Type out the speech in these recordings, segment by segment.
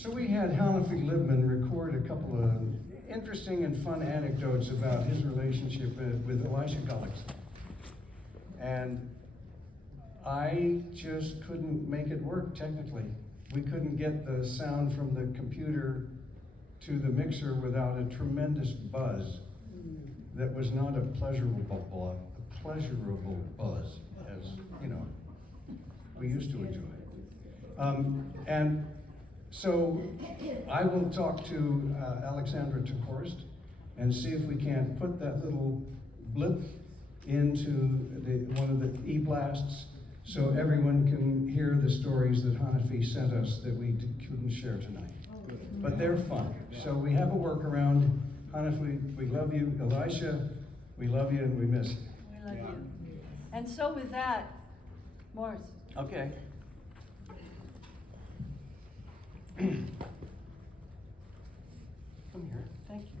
So we had Hanafi Libman record a couple of interesting and fun anecdotes about his relationship with Elisha Gullickson. And I just couldn't make it work technically. We couldn't get the sound from the computer to the mixer without a tremendous buzz that was not a pleasurable buzz, as you know, we used to enjoy. And so I will talk to Alexandra Tokorst and see if we can't put that little blip into one of the e-blasts so everyone can hear the stories that Hanafi sent us that we couldn't share tonight. But they're fun. So we have a workaround. Hanafi, we love you. Elisha, we love you and we miss you. We love you. And so with that, Morris. Okay. Come here. Thank you.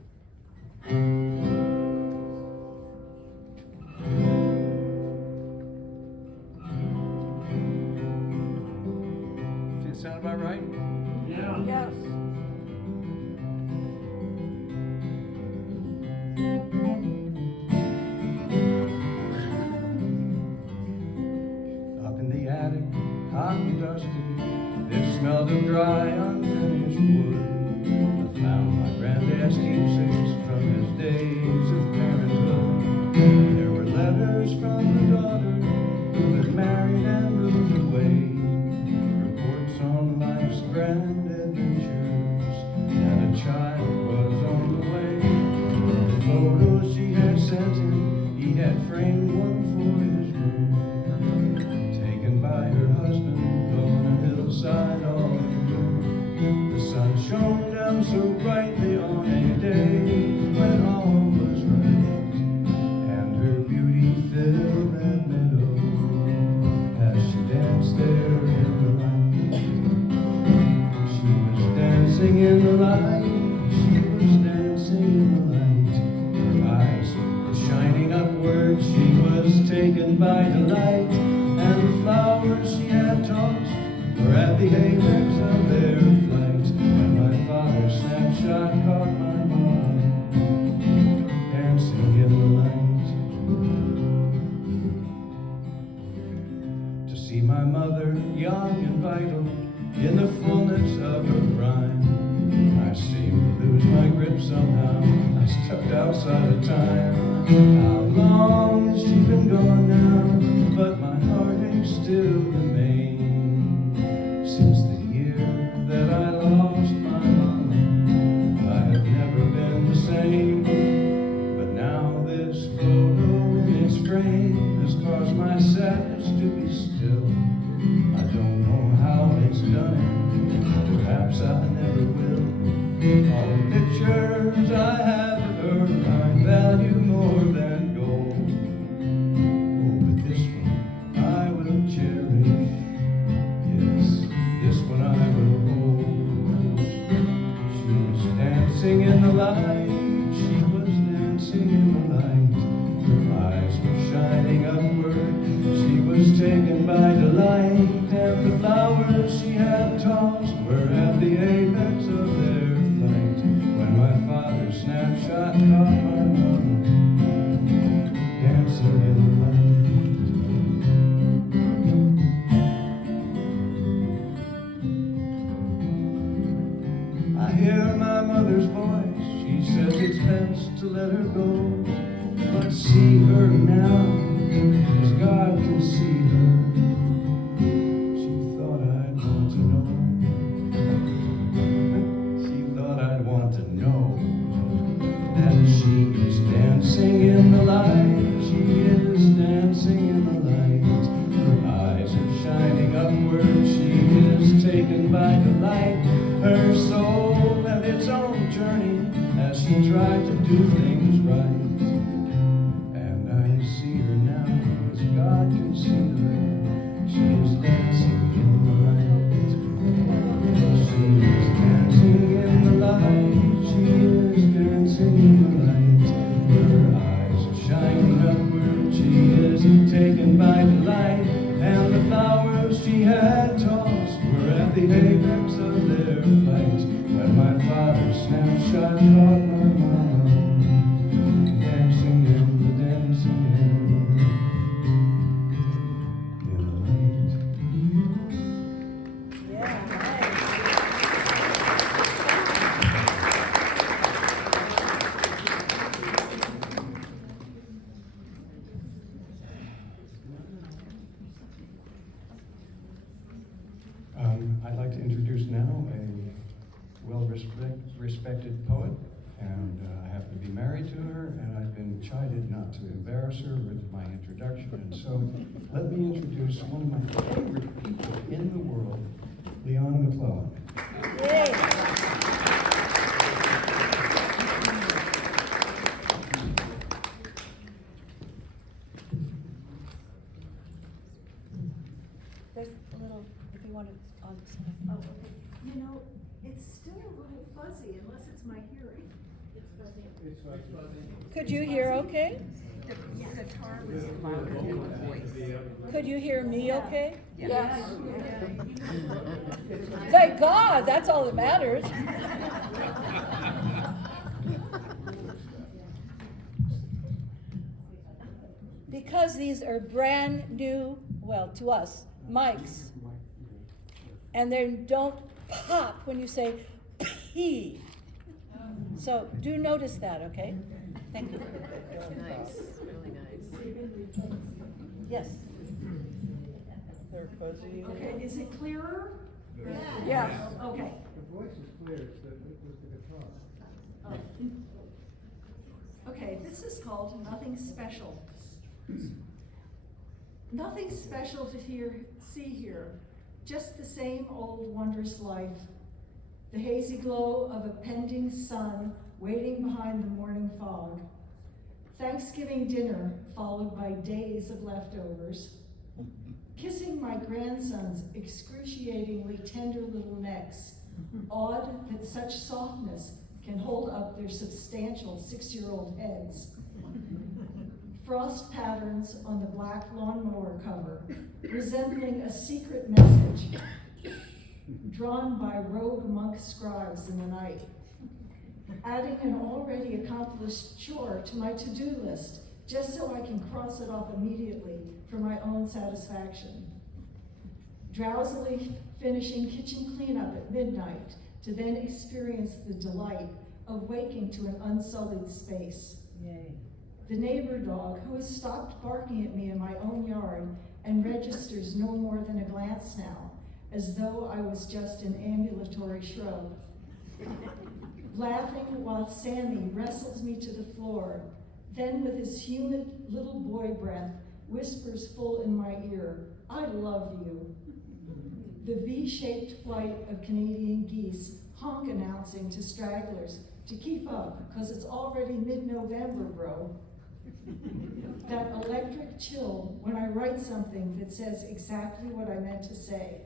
Does it sound about right? Yeah. Yes. Up in the attic, hot and dusty, it smelled of dry, unfinished wood. I found my granddad's keepsakes from his days of parenthood. There were letters from the daughter who had married and moved away, reports on life's grand adventures, and a child was on the way. The photos she had sent him, he had framed one for his room, taken by her husband on a hillside all in bloom. The sun shone down so brightly on a day when all was right, and her beauty filled that meadow as she danced there in the light. She was dancing in the light, she was dancing in the light. Her eyes were shining upward, she was taken by delight, and the flowers she had tossed were at the apex of their flight. When my father's snapshot caught my mom dancing in the light. To see my mother, young and vital, in the fullness of her prime, I seemed to lose my grip somehow. I stepped outside of time. How long has she been gone now? But my heartache still remains. Since the year that I lost my mama, I have never been the same. But now this photo in its frame has caused my sadness to be still. I don't know how it's done it, perhaps I never will. All the pictures I have of her I value more than gold. Oh, but this one I will cherish. Yes, this one I will hold. She was dancing in the light, she was dancing in the light. Her eyes were shining upward, she was taken by delight, and the flowers she had tossed were at the apex of their flight. When my father's snapshot caught my mother dancing in the light. I hear my mother's voice, she says it's best to let her go, but see her now as God can see her. She thought I'd want to know. She thought I'd want to know that she is dancing in the light. She is dancing in the light. Her eyes are shining upward. She is taken by delight. Her soul had its own journey as she tried to do things right. And I see her now as God can see her. She is dancing in the light. She is dancing in the light. She is dancing in the light. Her eyes are shining upward. She is taken by delight. And the flowers she had tossed were at the apex of their flight. I'd like to introduce now a well-respected poet, and I happen to be married to her, and I've been chided not to embarrass her with my introduction, and so let me introduce one of my favorite people in the world, Leona McClellan. Yay. There's a little, if you want to, on the side. Oh, okay. You know, it's still a little fuzzy unless it's my hearing. It's fuzzy. Could you hear okay? The guitar was louder than the voice. Could you hear me okay? Yes. Thank God, that's all that matters. Because these are brand new, well, to us, mics, and they don't pop when you say P. So do notice that, okay? Thank you. Nice, really nice. Yes. They're fuzzy. Okay, is it clearer? Yeah. Okay. The voice is clear, it's the guitar. Okay, this is called Nothing Special. Nothing special to see here, just the same old wondrous life. The hazy glow of a pending sun waiting behind the morning fog. Thanksgiving dinner followed by days of leftovers. Kissing my grandson's excruciatingly tender little necks, awed that such softness can hold up their substantial 6-year-old heads. Frost patterns on the black lawnmower cover, resembling a secret message drawn by rogue monk scribes in the night. Adding an already accomplished chore to my to-do list, just so I can cross it off immediately for my own satisfaction. Drowsily finishing kitchen cleanup at midnight to then experience the delight of waking to an unsullied space. Yay. The neighbor dog, who has stopped barking at me in my own yard and registers no more than a glance now, as though I was just an ambulatory shrub. Laughing while Sammy wrestles me to the floor, then with his humid little boy breath, whispers full in my ear, "I love you." The V-shaped flight of Canadian geese honk announcing to stragglers to keep up, because it's already mid-November, bro. That electric chill when I write something that says exactly what I meant to say.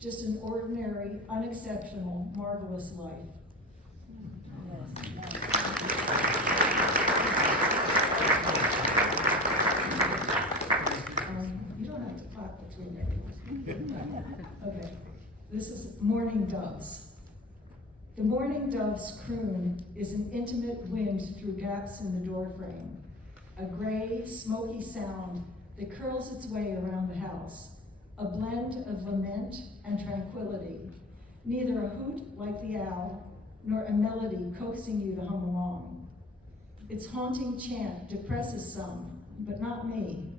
Just an ordinary, unexceptional, marvelous life. You don't have to clap between everyone. Okay, this is Morning Doves. The morning dove's croon is an intimate wind through gaps in the doorframe. A gray, smoky sound that curls its way around the house. A blend of lament and tranquility. Neither a hoot like the owl, nor a melody coaxing you to hum along. Its haunting chant depresses some, but not me.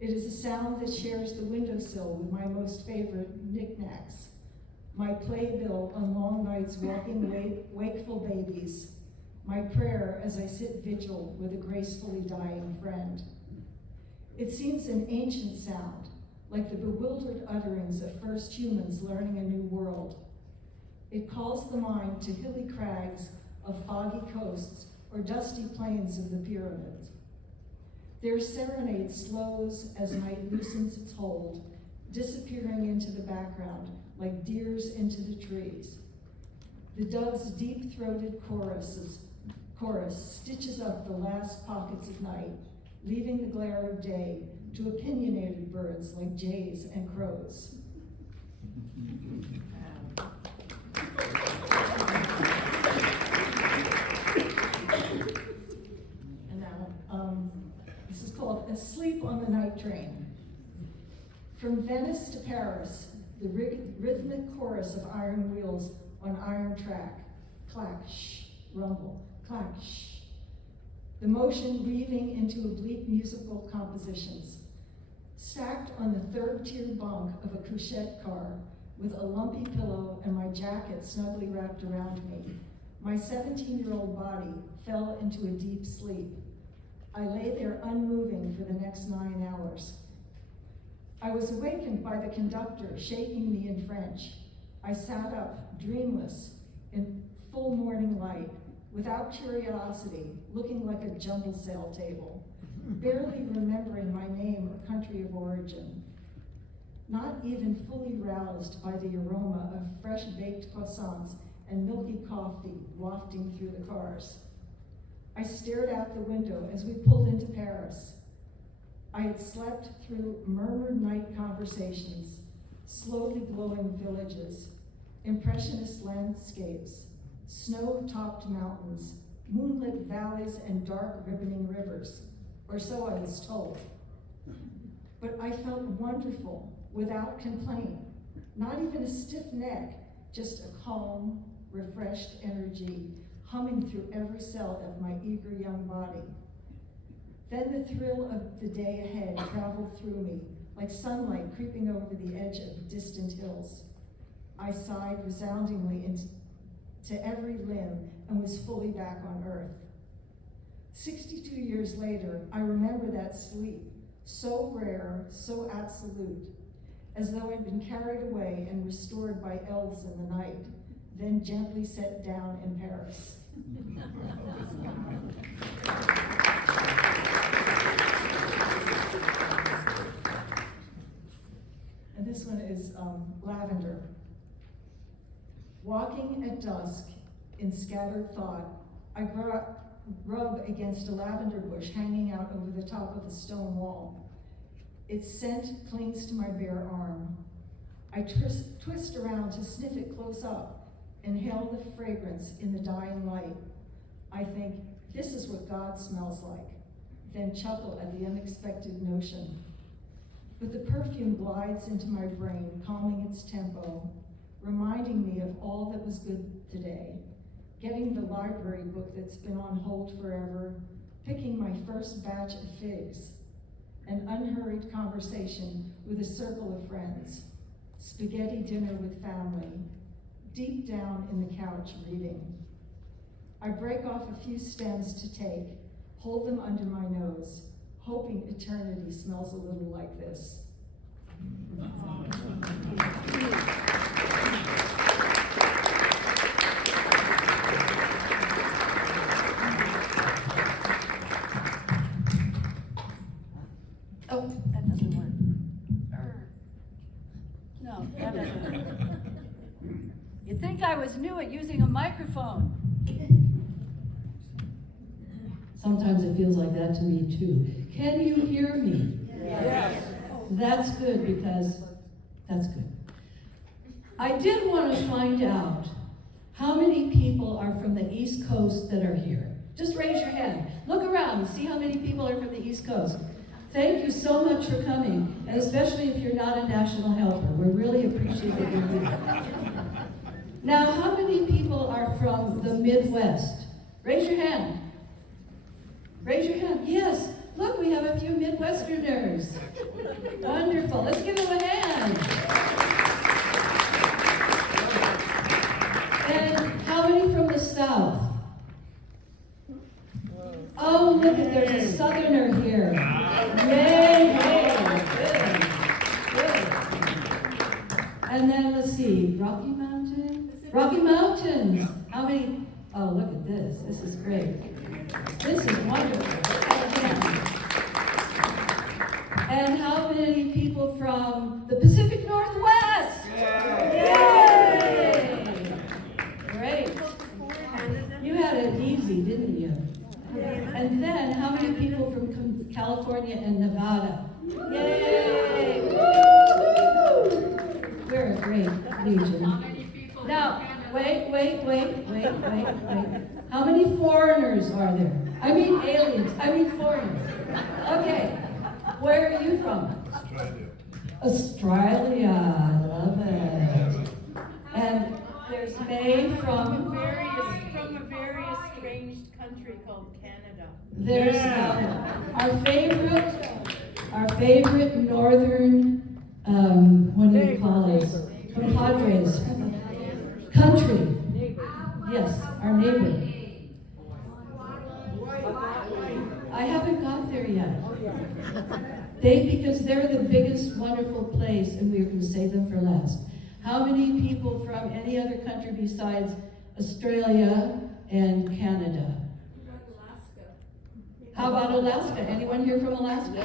It is a sound that shares the windowsill with my most favorite knickknacks. My playbill on long nights walking wakeful babies. My prayer as I sit vigil with a gracefully dying friend. It seems an ancient sound, like the bewildered utterings of first humans learning a new world. It calls the mind to hilly crags of foggy coasts or dusty plains of the pyramids. Their serenade slows as night loosens its hold, disappearing into the background like deers into the trees. The dove's deep-throated chorus stitches up the last pockets of night, leaving the glare of day to opinionated birds like jays and crows. And now, this is called Asleep on the Night Train. From Venice to Paris, the rhythmic chorus of iron wheels on iron track. Clack, shh, rumble, clack, shh. The motion weaving into oblique musical compositions. Stacked on the third-tier bunk of a couchette car, with a lumpy pillow and my jacket snugly wrapped around me. My 17-year-old body fell into a deep sleep. I lay there unmoving for the next 9 hours. I was awakened by the conductor shaking me in French. I sat up, dreamless, in full morning light, without curiosity, looking like a jumble sale table, barely remembering my name or country of origin. Not even fully roused by the aroma of fresh baked croissants and milky coffee wafting through the cars. I stared out the window as we pulled into Paris. I had slept through murmured night conversations, slowly glowing villages, impressionist landscapes, snow-topped mountains, moonlit valleys, and dark ribboning rivers, or so I was told. But I felt wonderful, without complaint, not even a stiff neck, just a calm, refreshed energy humming through every cell of my eager young body. Then the thrill of the day ahead traveled through me, like sunlight creeping over the edge of distant hills. I sighed resoundingly into every limb and was fully back on earth. 62 years later, I remember that sleep, so rare, so absolute, as though I'd been carried away and restored by elves in the night, then gently set down in Paris. And this one is lavender. Walking at dusk in scattered thought, I rub against a lavender bush hanging out over the top of the stone wall. Its scent clings to my bare arm. I twist around to sniff it close up, inhale the fragrance in the dying light. I think, this is what God smells like, then chuckle at the unexpected notion. But the perfume glides into my brain, calming its tempo, reminding me of all that was good today, getting the library book that's been on hold forever, picking my first batch of figs, an unhurried conversation with a circle of friends, spaghetti dinner with family, deep down in the couch reading. I break off a few stems to take, hold them under my nose, hoping eternity smells a little like this. Oh, that doesn't work. No, that doesn't work. You'd think I was new at using a microphone. Sometimes it feels like that to me too. Can you hear me? Yes. That's good, because that's good. I did want to find out how many people are from the East Coast that are here. Just raise your hand. Look around and see how many people are from the East Coast. Thank you so much for coming, and especially if you're not a national helper. We really appreciate that you're here. Now, how many people are from the Midwest? Raise your hand. Raise your hand. Yes. Look, we have a few Midwesterners. Wonderful. Let's give them a hand. And how many from the South? Oh, look, there's a Southerner here. Yay, yay. Good. Good. And then let's see, Rocky Mountain? Rocky Mountains. How many? Oh, look at this. This is great. This is wonderful. And how many people from the Pacific Northwest? Yay! Great. You had it easy, didn't you? And then how many people from California and Nevada? Yay! Woo! We're a great region. Now, wait. How many foreigners are there? I mean aliens. I mean foreigners. Okay. Where are you from? Australia. I love it. And there's May from From a very estranged country called Canada. there's our favorite northern what do you call it? Compadre sideways. Country. Yes, our neighbor. I haven't got there yet. Because they're the biggest, wonderful place, and we're going to save them for last. How many people from any other country besides Australia and Canada? How about Alaska? Anyone here from Alaska?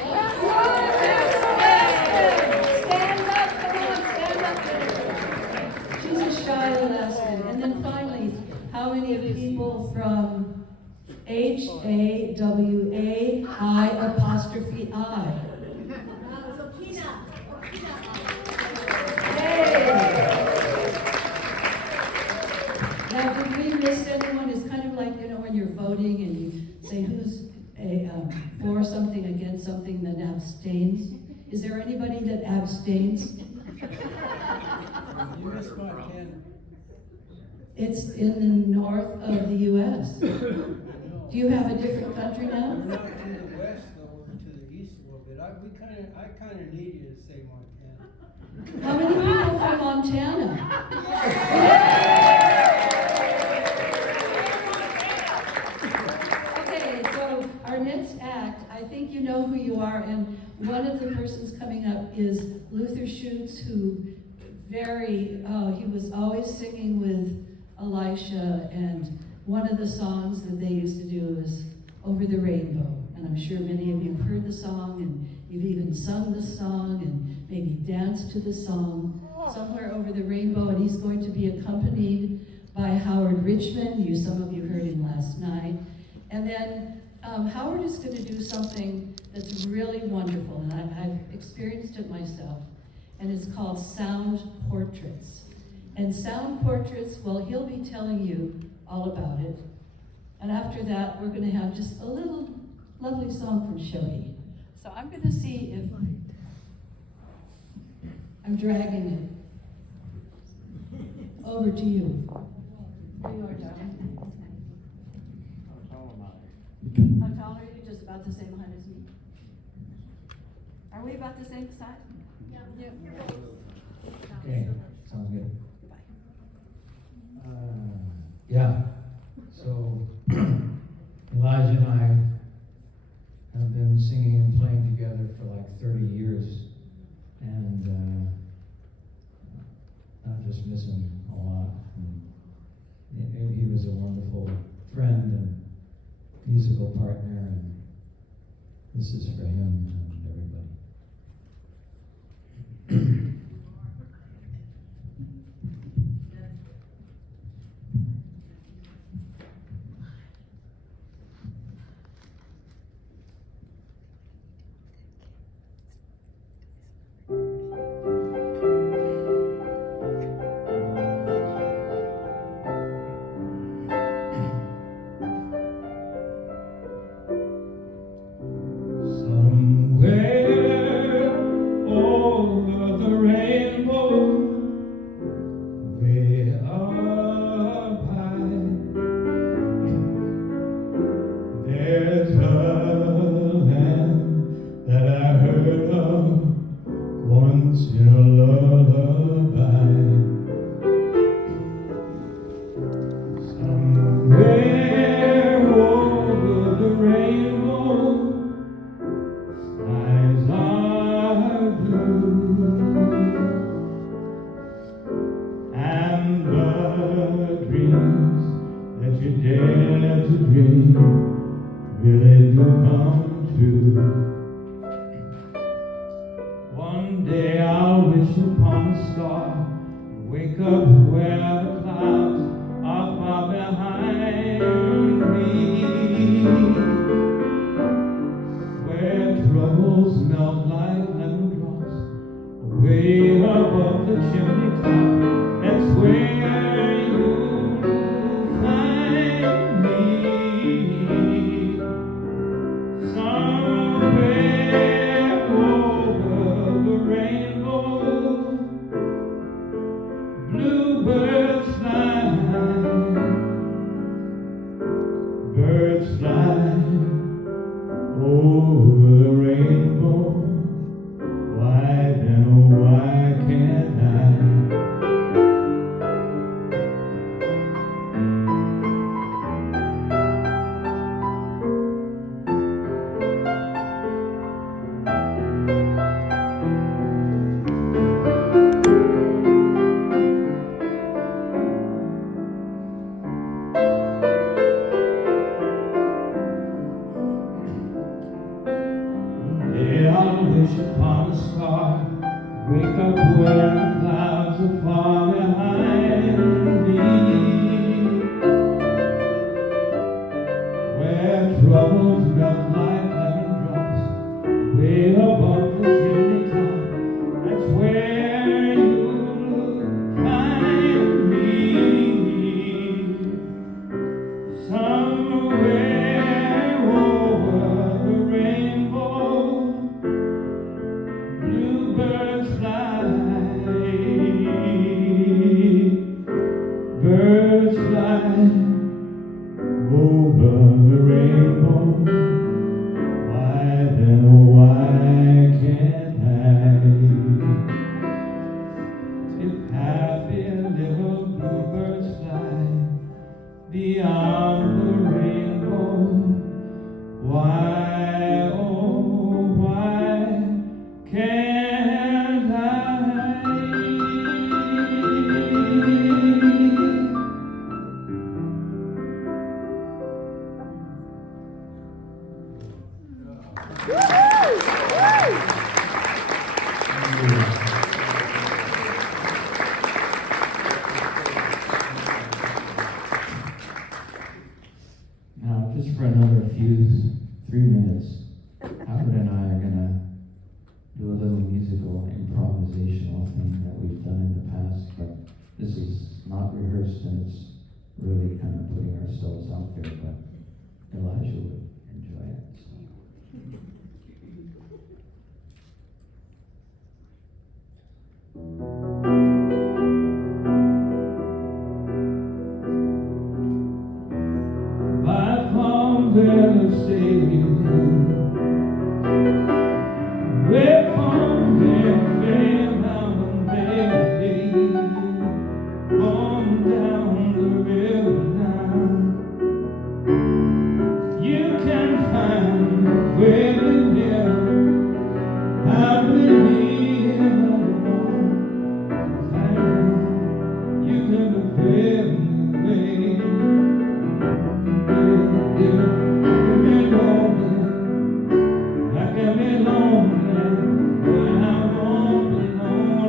Stand up, come on, stand up. She's a shy Alaskan. And then finally, how many of people from HAWAI''I? Now, did we miss anyone? It's kind of like, when you're voting and you say who's for something, against something, then abstains. Is there anybody that abstains? You missed Montana. It's in the north of the U.S. Do you have a different country now? We're not to the west though, we're to the east a little bit. I kind of need you to say Montana. How many people from Montana? Okay, so our next act, I think you know who you are, and one of the persons coming up is Luther Schutz, who he was always singing with Elisha, and one of the songs that they used to do was Over the Rainbow. And I'm sure many of you have heard the song, and you've even sung the song, and maybe danced to the song, Somewhere Over the Rainbow, and he's going to be accompanied by Howard Richmond. Some of you heard him last night. And then Howard is going to do something that's really wonderful, and I've experienced it myself, and it's called Sound Portraits. And Sound Portraits, well, he'll be telling you all about it. And after that, we're going to have just a little lovely song from Shodi. So I'm going to see if I'm dragging it over to you. There you are, darling. How tall are you? Just about the same height as me. Are we about the same size? Yeah. Okay, sounds good. Goodbye. Yeah, so Elijah and I have been singing and playing together for like 30 years, and I just miss him a lot. And he was a wonderful friend and musical partner, and this is for him and everybody. Somewhere over the rainbow, way up high, there's a land that I heard of once in a lullaby. Somewhere over the rainbow, eyes are blue, and the dreams that you dare to dream really do come true. One day I'll wish upon a star and wake up where the clouds are far behind me, where troubles melt like lemon drops way above the chimney top. That's where you'll find me, somewhere over the rainbow. Bluebirds fly high, birds fly over the rainbow. Why then, oh, why can't I? birds fly over the rainbow, why then, oh why can't I? If happy little bluebirds fly beyond the rainbow, why, oh why can't I? Now, just for another 3 minutes, Howard and I are gonna do a little musical improvisational thing that we've done in the past, but this is not rehearsed and it's really kind of putting ourselves out there, but Elijah would enjoy it. So. By Farmville Stadium, where Farmville fame out on May, on down the river now, you can find where we live. I believe you can feel me, I can be lonely, but I won't be lonely.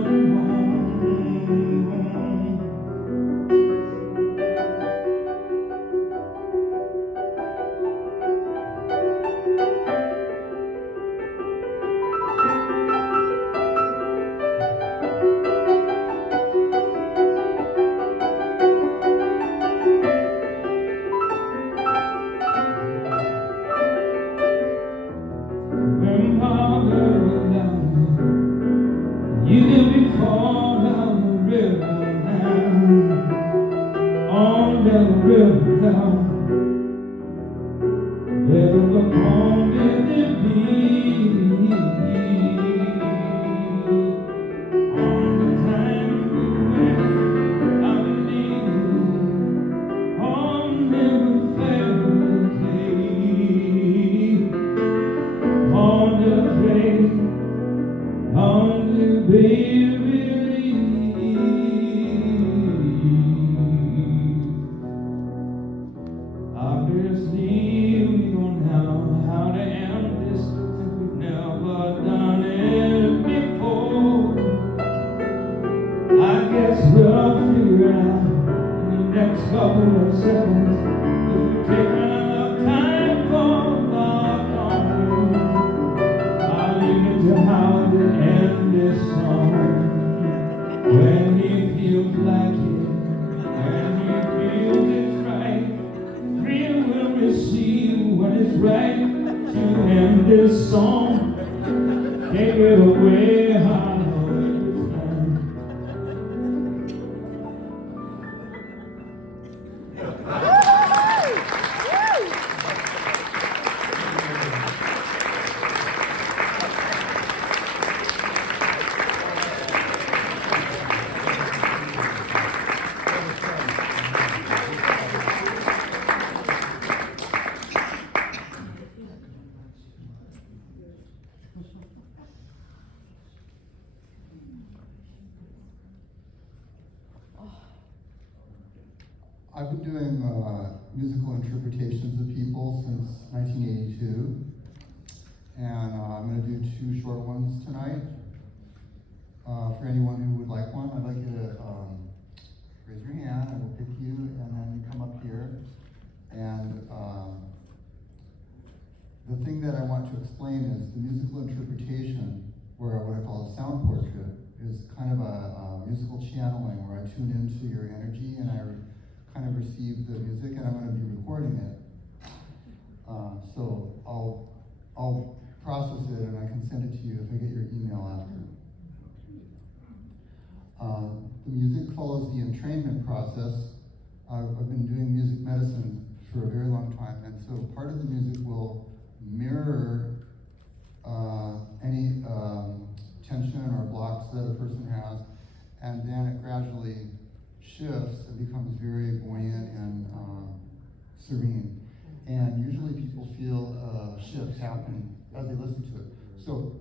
When Father was down, you can be fall down the river now, on down the river down, where the pond is to be. On the time we went, I believe, on never fairy tale. On the train, on the baby obviously we don't know how to end this, since we've never done it before. I guess we'll figure it out in the next couple of seconds, if we take enough time for love. I'll leave it to how to end this song. When he feels like it, when he feels it's right, real will receive when it's right to end this song. Take it away, Howard. I've been doing musical interpretations of people since 1982, and I'm going to do 2 short ones tonight. For anyone who would like one, I'd like you to raise your hand, I will pick you, and then you come up here. And the thing that I want to explain is the musical interpretation, or what I call a sound portrait, is kind of a musical channeling where I tune into your energy and I kind of receive the music, and I'm going to be recording it. So I'll process it and I can send it to you if I get your email after. The music follows the entrainment process. I've been doing music medicine for a very long time, and so part of the music will mirror any tension or blocks that a person has, and then it gradually shifts and becomes very buoyant and serene. And usually people feel a shift happen as they listen to it. So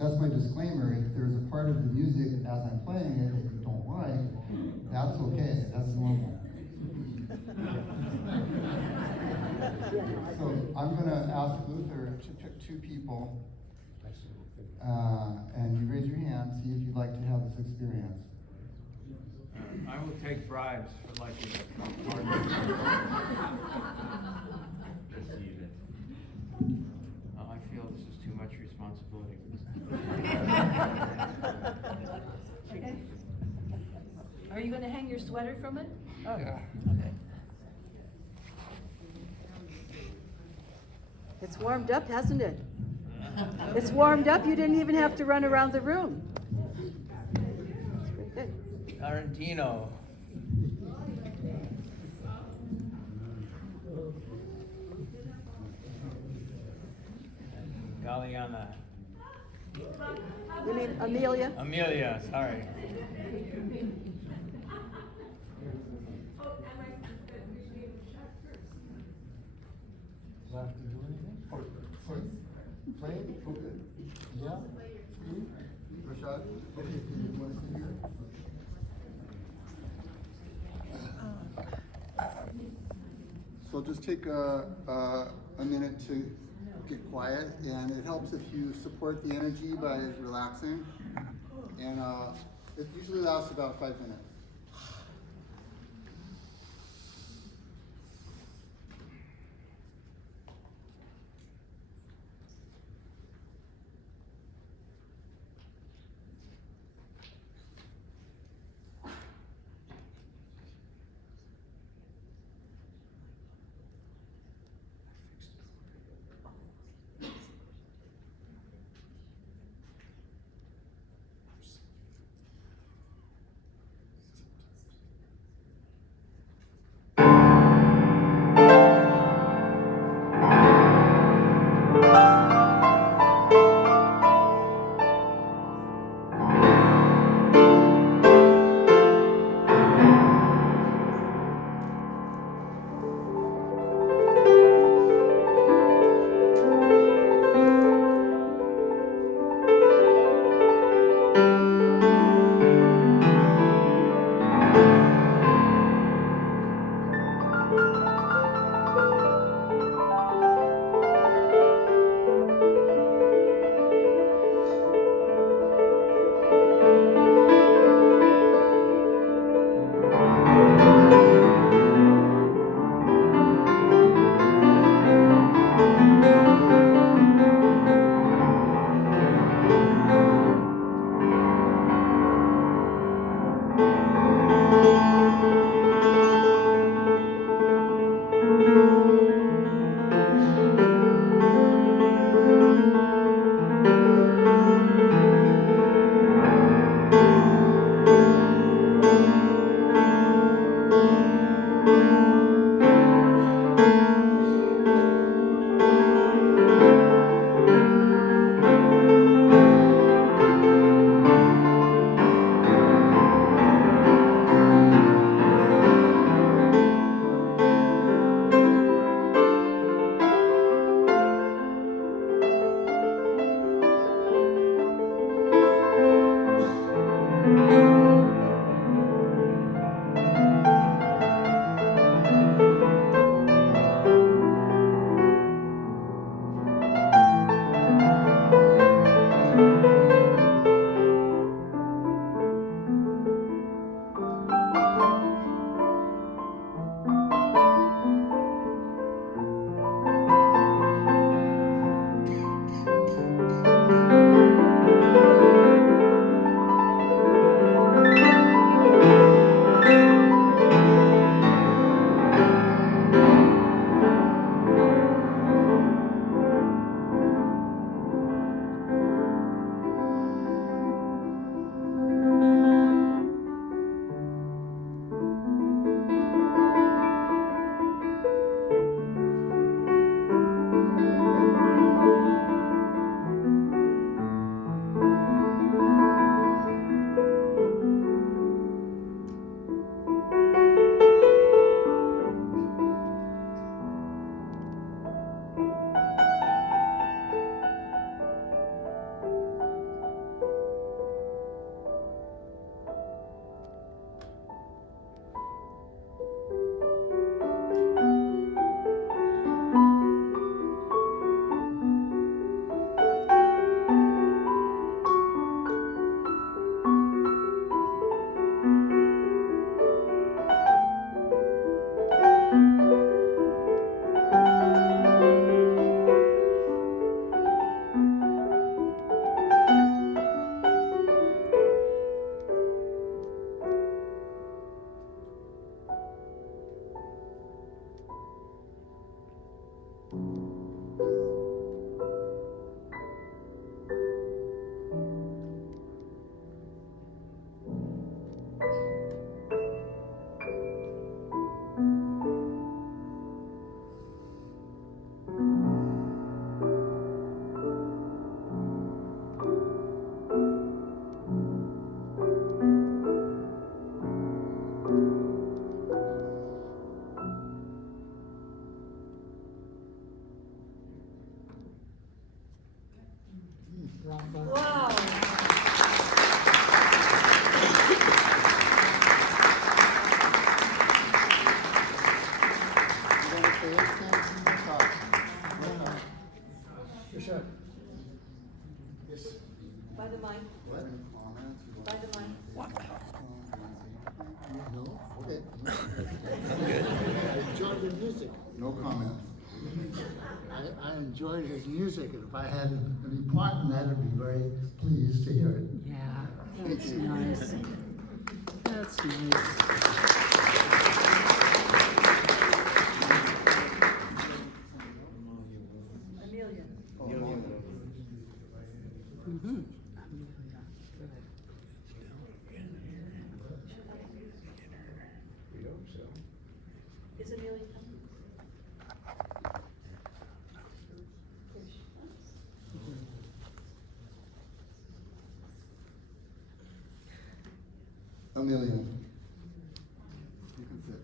that's my disclaimer. If there's a part of the music as I'm playing it that you don't like, that's okay. That's normal. So I'm going to ask Luther to pick two people, and you raise your hand, see if you'd like to have this experience. I will take bribes for liking it. Oh, I feel this is too much responsibility. Are you gonna hang your sweater from it? Oh, Yeah. okay. It's warmed up, hasn't it? It's warmed up, you didn't even have to run around the room. That's pretty good. Tarantino. Galliana. You mean Amelia? Amelia, sorry. Do I have to do anything? Oh, sorry. Playing? Okay. Yeah? Steve? Rashad? Okay, you want to sit here? So just take a minute to get quiet, and it helps if you support the energy by relaxing. And it usually lasts about 5 minutes. No comments. I enjoyed his music, and if I had any part in that, I'd be very pleased to hear it. Yeah, that's nice. That's nice. Amelia. Mm-hmm. We hope so. Is Amelia coming? Amelia. You can sit.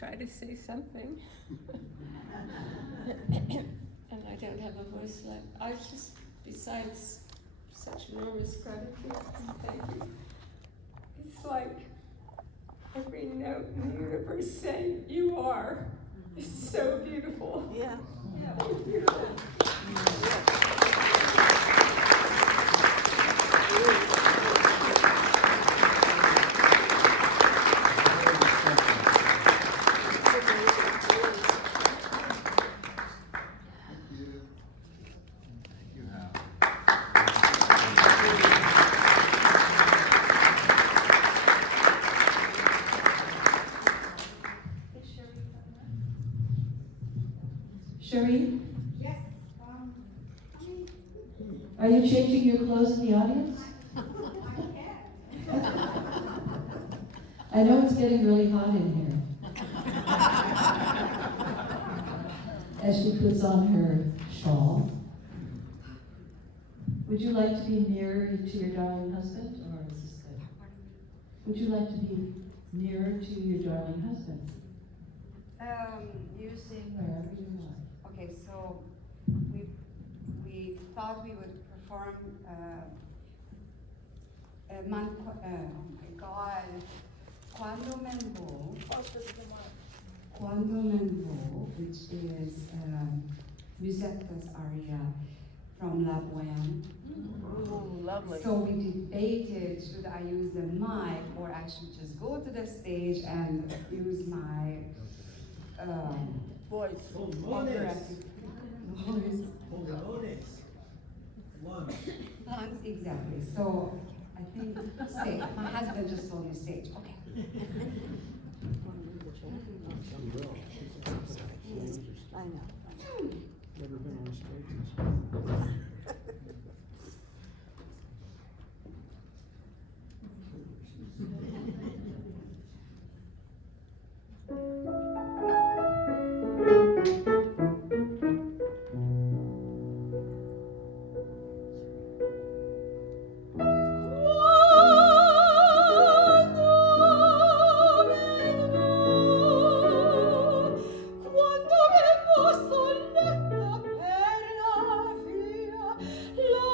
try to say something. And I don't have a voice left. I just, besides such enormous gratitude and thank you, it's like every note in the universe saying, you are. It's so beautiful. Yeah. Thank you. Sherry? Yes. Are you changing your clothes in the audience? I know it's getting really hot in here. As she puts on her shawl. Would you like to be nearer to your darling husband, or is this good? Would you like to be nearer to your darling husband? Using Wherever you want. Okay, so we thought we would perform oh my God, Quando Men Vo, which is Musetta's aria from La Bohème. Ooh, lovely. So we debated, should I use the mic or I should just go to the stage and use my Voice. operatic voice. Lungs, exactly. So I think stage. My husband just told me stage. Okay. I know. Never been on stage. Quando me fu solletta per la via, la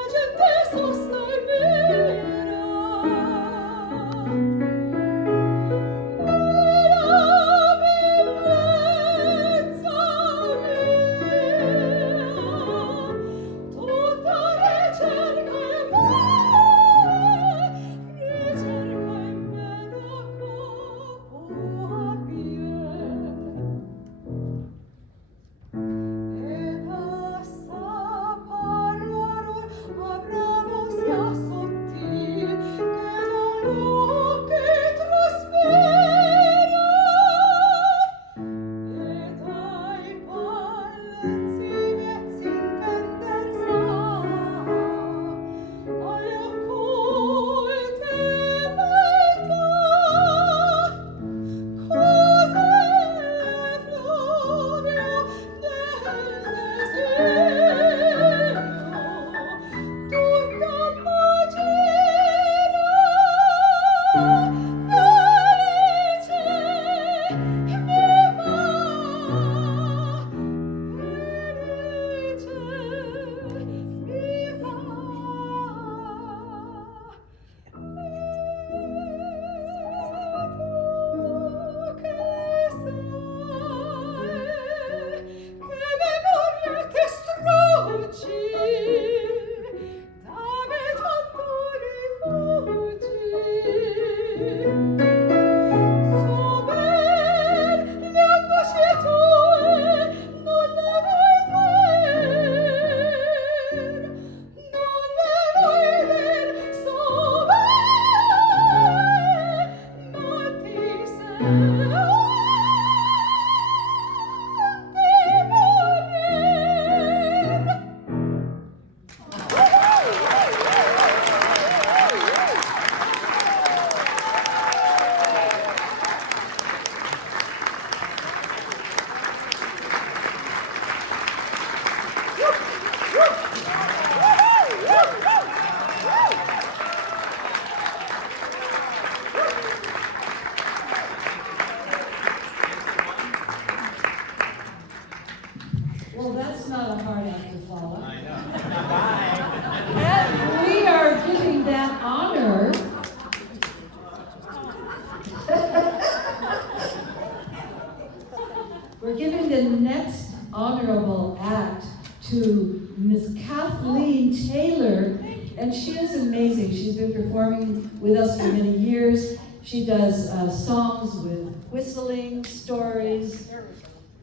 Miss Kathleen Taylor, and she is amazing. She's been performing with us for many years. She does songs with whistling, stories.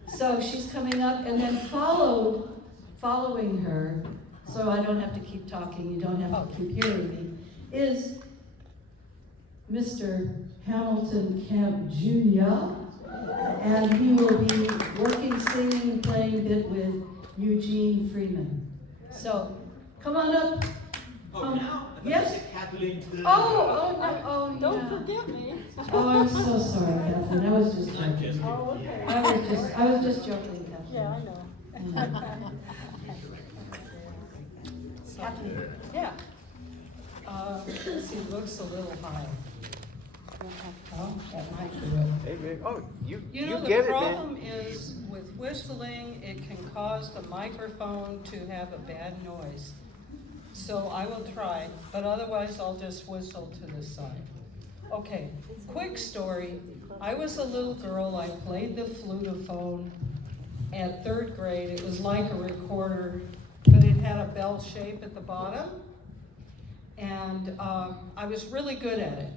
So she's coming up, and then following her, so I don't have to keep talking, you don't have to keep hearing me, is Mr. Hamilton Camp Jr., and he will be working, singing, and playing a bit with Eugene Freeman. So, come on up. Yes? Oh, Don't forget me. Oh, I'm so sorry, Kathleen. I was just joking. Oh, okay. I was just joking, Kathleen. Yeah, I know. Kathleen. Yeah. He looks a little high. Oh, that might do it. Hey, man. Oh, you You know, get the it, problem man. is with whistling, it can cause the microphone to have a bad noise. So I will try, but otherwise I'll just whistle to the side. Okay, quick story. I was a little girl, I played the flutophone at 3rd grade. It was like a recorder, but it had a bell shape at the bottom. And I was really good at it.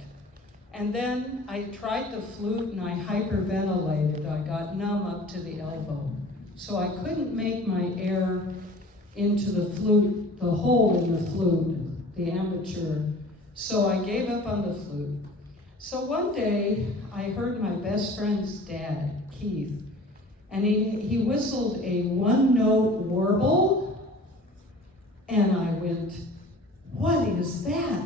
And then I tried the flute and I hyperventilated. I got numb up to the elbow. So I couldn't make my air into the flute, the hole in the flute, the amateur. So I gave up on the flute. So one day I heard my best friend's dad, Keith, and he whistled a 1-note warble, and I went, "What is that?"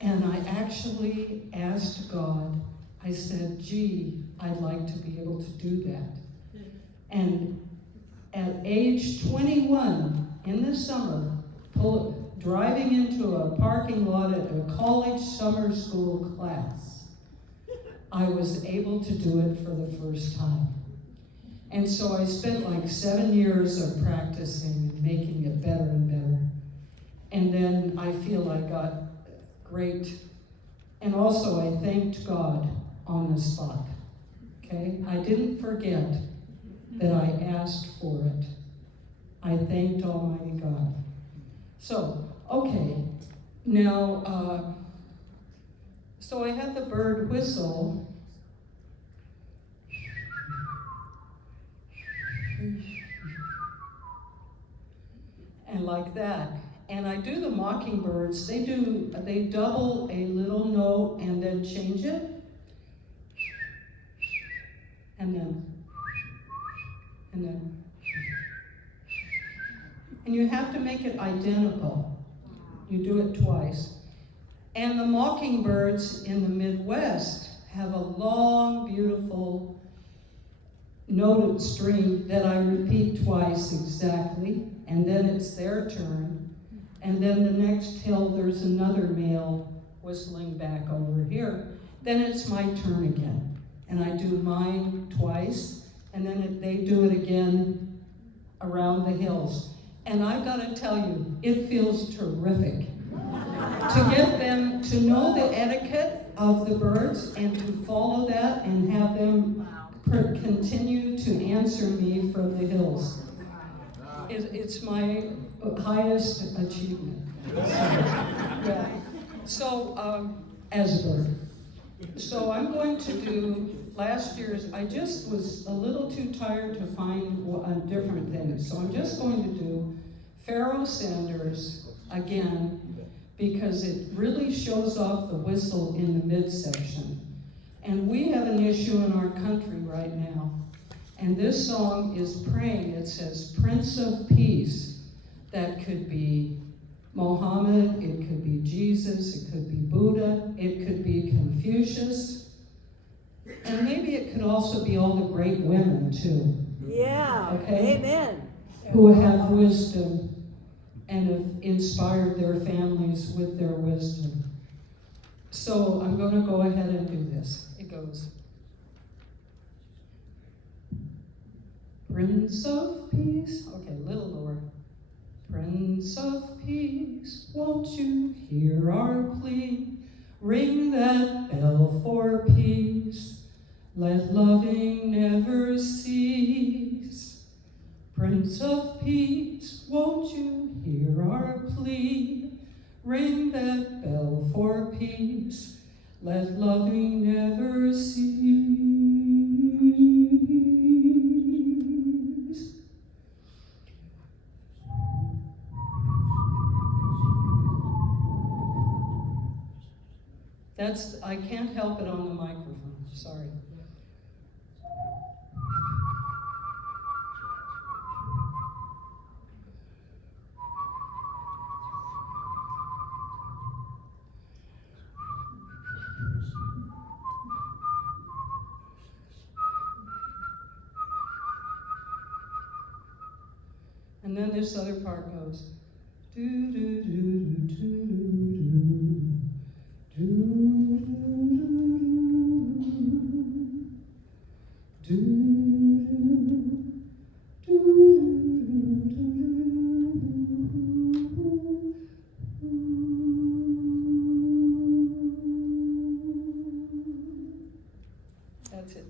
And I actually asked God, I said, "Gee, I'd like to be able to do that." And at age 21, in the summer, driving into a parking lot at a college summer school class, I was able to do it for the first time. And so I spent like 7 years of practicing and making it better and better. And then I feel I got great, and also I thanked God on the spot, okay? I didn't forget that I asked for it. I thanked Almighty God. So, okay, now, so I had the bird whistle. And like that. And I do the mockingbirds. They double a little note and then change it. And then. And you have to make it identical. You do it twice. And the mockingbirds in the Midwest have a long, beautiful noted string that I repeat twice exactly, and then it's their turn. And then the next hill, there's another male whistling back over here. Then it's my turn again. And I do mine twice, and then they do it again around the hills. And I've got to tell you, it feels terrific to get them to know the etiquette of the birds and to follow that and have them continue to answer me from the hills. It's my highest achievement. Yeah. So, as a bird. So I'm going to do last year's, I just was a little too tired to find different things. So I'm just going to do Pharaoh Sanders again, because it really shows off the whistle in the midsection. And we have an issue in our country right now. And this song is praying. It says, Prince of Peace. That could be Mohammed, it could be Jesus, it could be Buddha, it could be Confucius. And maybe it could also be all the great women too. Yeah, okay? Amen. Who have wisdom and have inspired their families with their wisdom. So I'm going to go ahead and do this. It goes. Prince of Peace. Okay, a little lower. Prince of Peace, won't you hear our plea? Ring that bell for peace. Let loving never cease. Prince of Peace, won't you hear our plea? Ring that bell for peace, let loving never cease. I can't help it on the microphone, sorry. And then this other part goes, do do do do do do do do That's it.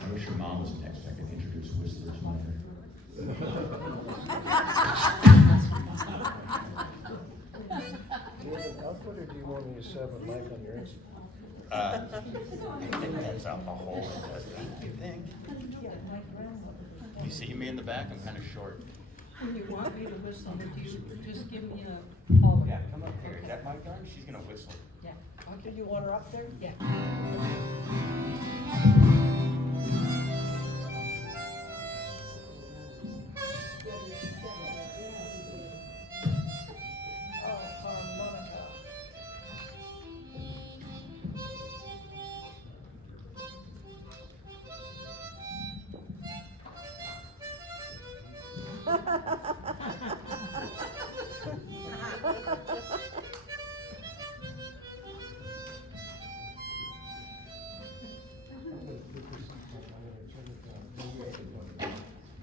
I wish your mom was next. I could introduce Whistler's mother. Do you have an output, or do you want me to set up a mic on your Instagram? It ends up a hole, doesn't it, you think? You see me in the back? I'm kind of short. When you want me to whistle, you just give me a holler. Yeah, come up here. Is that my turn? She's gonna whistle. Yeah. Okay, you want her up there? Yeah.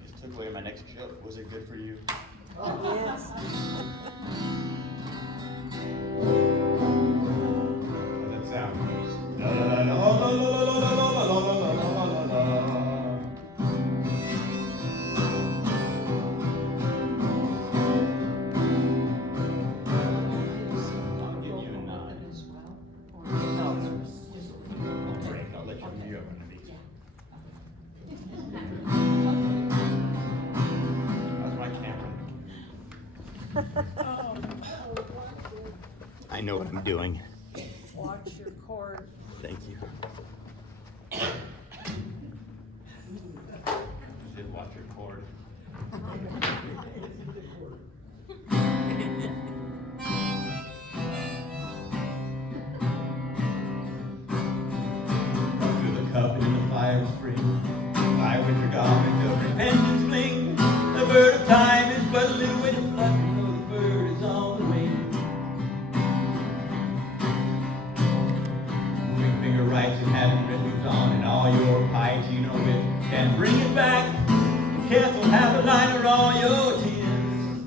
Just took away my next joke. Was it good for you? Yes. That sound goes. La la la la la la la la la la la la la. I'll give you a nod. Great, I'll let you review one of these. How's my camera? I know what I'm doing. Watch your cord. Thank you. Did watch your cord. Through the cup in the fire spring, my winter garment of repentance fling. The bird of time is but a little way to flutter, though the bird is on the wing. Ring finger writes and having written moves on, and all your piety wit can bring it back. Cancel half a line or all your tears,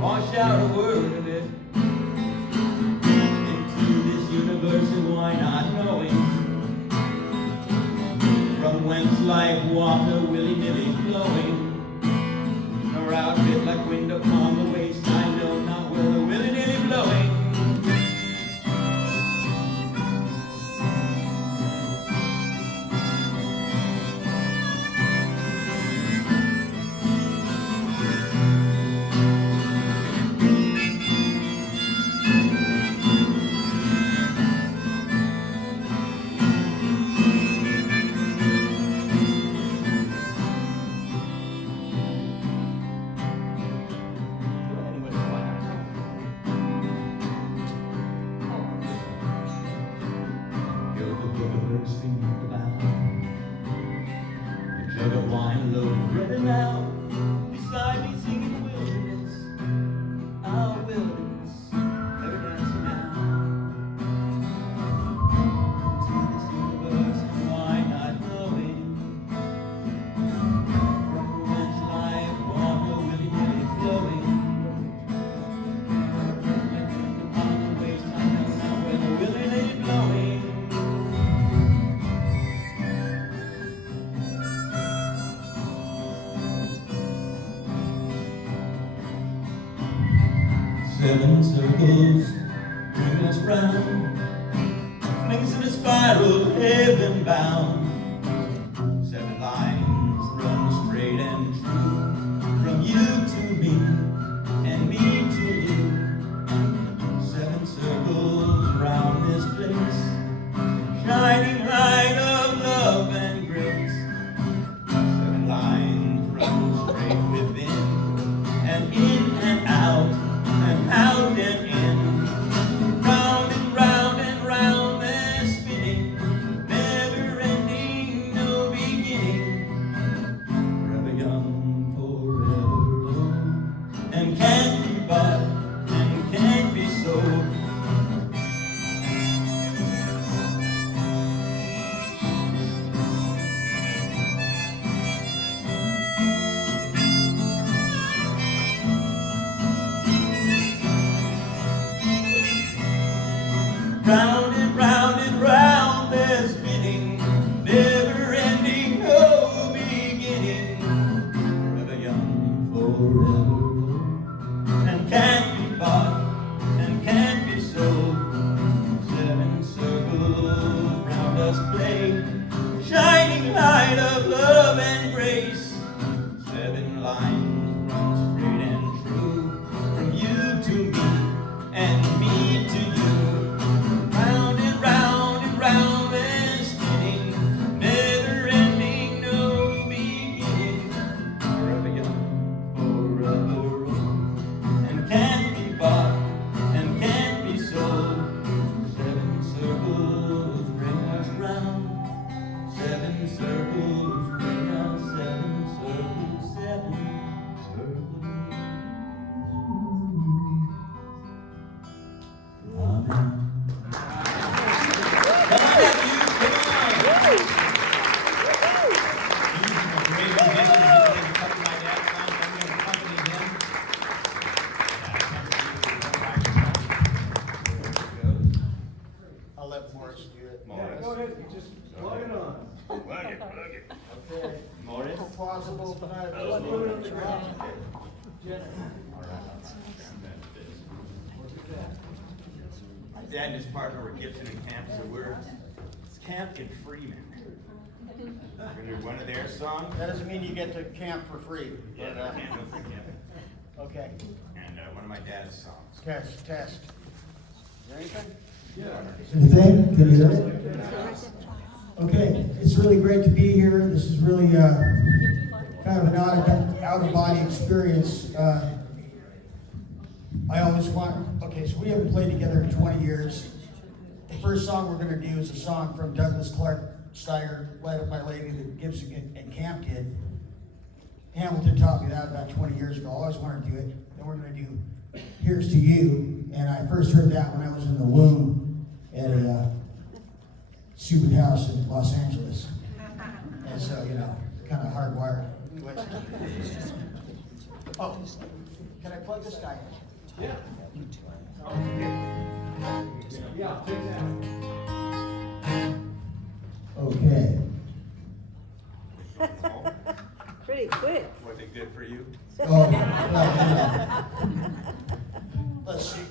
wash out a word of it. Into this universe, and why not knowing from whence life water willy-nilly flowing, nor out bit like wind upon the waste, I know not where the willy-nilly blowing. You're the book of verse beneath the bound, the jug of wine, a loaf of bread, and now beside me singing wilderness, our wilderness, they're dancing now. Into this universe, and why not knowing from whence life water 7 circles bring us round, flings in a spiral, heaven bound. 7 lines run straight and true, from you to me, and me to you. 7 circles round this place, shining light of love and grace. 7 lines run straight within, and in and out, and out and in. Round and round and round they're spinning, never ending, no beginning. Forever young, forever old, and can't be bought, and can't be sold. Round and round they're spinning, never ending, no beginning. Forever young, forever old, and can't be bought, and can't be sold. 7 circles round us play, shining light of love and grace. 7 lines run straight and true, from you to me, and me to you. Round and round and spinning, never ending, no beginning. Forever young, forever old, and can't be bought, and can't be sold. 7 circles bring us round, 7 circles bring us, 7 circles, 7 circles. Amen. I'll let Morris do it. Yeah, go ahead, you just plug it on. Plug it, plug it. Okay. Morris? Plausible tonight. Oh, Let's put it on the ground. My dad and his partner were Gibson and Camp, so we're Camp in Freeman. We're gonna do one of their songs. That doesn't mean you get to camp for free. Yeah, but, Camp, no free camp. Okay. And one of my dad's songs. Test. Is there anything? Anything? Can you hear me? Okay, it's really great to be here. This is really kind of an out-of-body experience. I always want, okay, so we haven't played together in 20 years. The first song we're going to do is a song from Douglas Clark Steiger, Light Up My Lady, that Gibson and Camp did. Hamilton taught me that about 20 years ago. I always wanted to do it. Then we're going to do Here's to You. And I first heard that when I was in the womb at a Subud house in Los Angeles. And so, you know, kind of hardwired. Oh, can I plug this guy in? Yeah. Yeah, take that. Okay. Pretty quick. Was it good for you? Oh, well, let's see.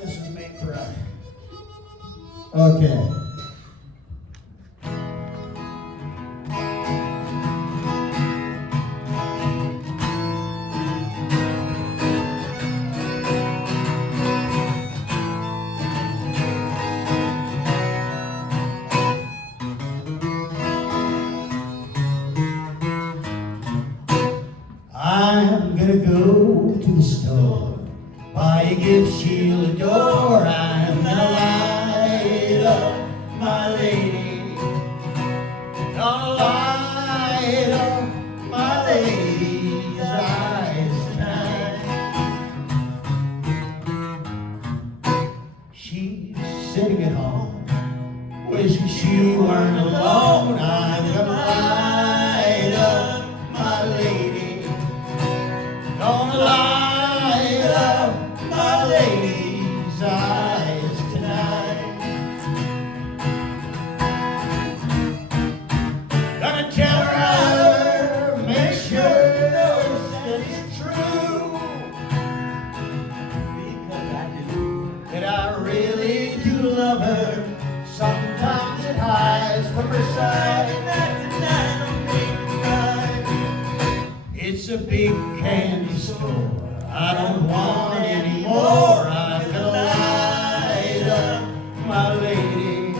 This is made for a. Okay. I'm gonna go to the store, buy a gift she'll adore. I'm gonna light up my lady, gonna light up my lady's eyes tonight. She's sitting at home, wishing she weren't alone. I'm gonna light up my lady, gonna light up my lady's eyes tonight. Gonna tell her, make sure knows that it's true. big candy store. I don't want any more. I'm gonna light up my lady.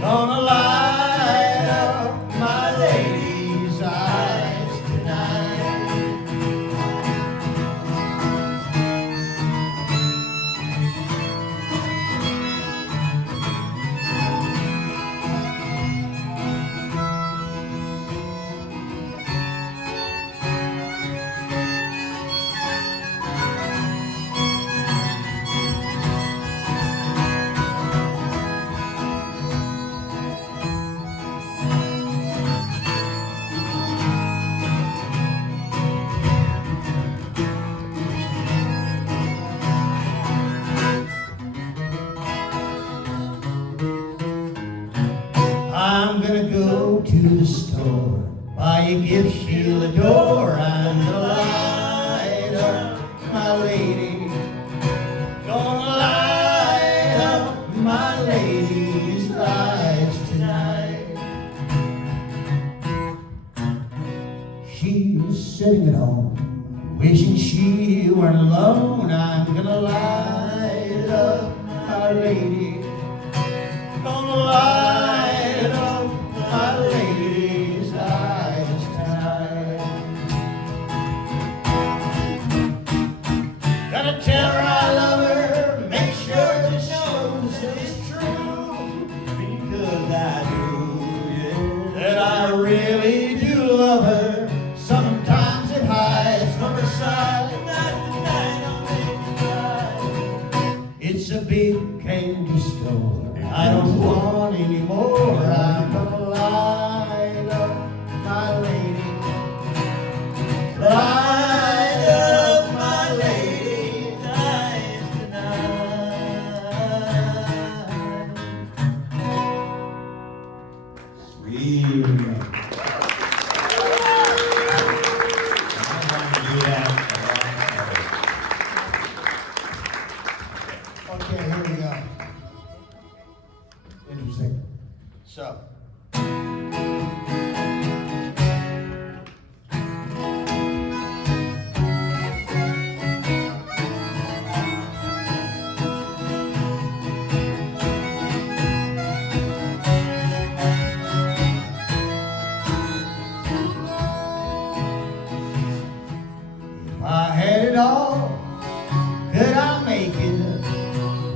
Gonna light up my lady's eyes tonight. I'm gonna go to the store, buy a gift she'll adore. I'm gonna light up my lady. Gonna light up my lady's lights tonight. She's sitting at home, wishing she weren't alone. I'm gonna light up my lady. Gonna light up my lady's eyes tonight. Gotta tell her I love her, make sure that shows that it's true, because I do, yeah, that I really do love her. Sometimes it hides from her side, night to night I'll make it right. It's a big candy store. I don't want any more. I'm gonna light up my lady. Light up my lady's eyes tonight. Sweet. Okay, here we go. Interesting. So. If I had it all, could I make it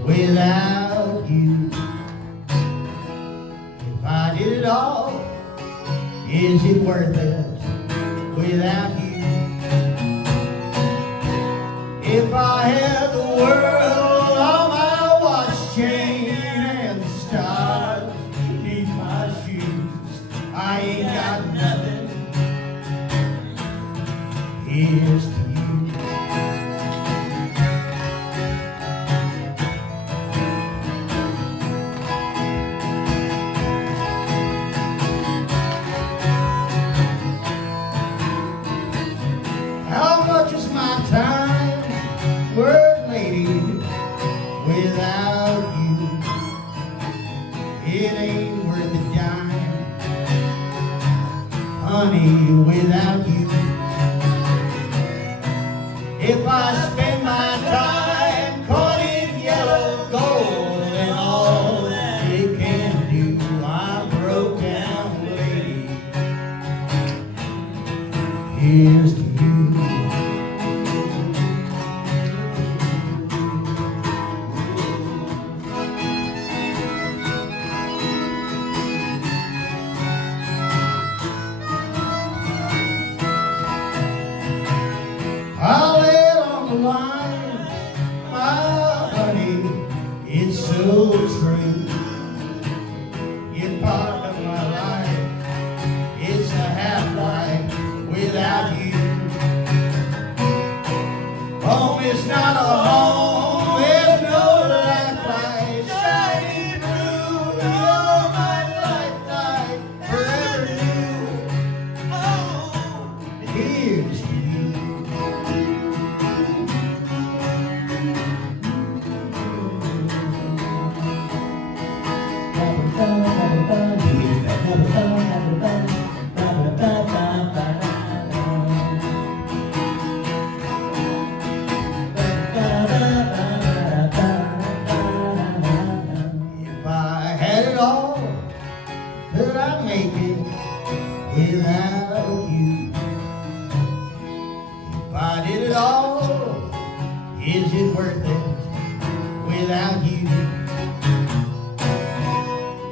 without you? If I did it all, is it worth it without you? If I had the world on my watch chain and the stars beneath my shoes, I ain't got nothing. Here's to you. How much is my time worth, lady, without you? It ain't worth a dime, honey, without you. If I spend my time caught in yellow gold and all that it can do, I'm broke down, lady. Here's to you. I'll lay it on the line, my honey, it's so true. You're part of my life, it's a half-life without you. Home is not a home, there's no lifeline shining through. You're my lifeline, forever new. Oh, here's to you. Is it worth it without you?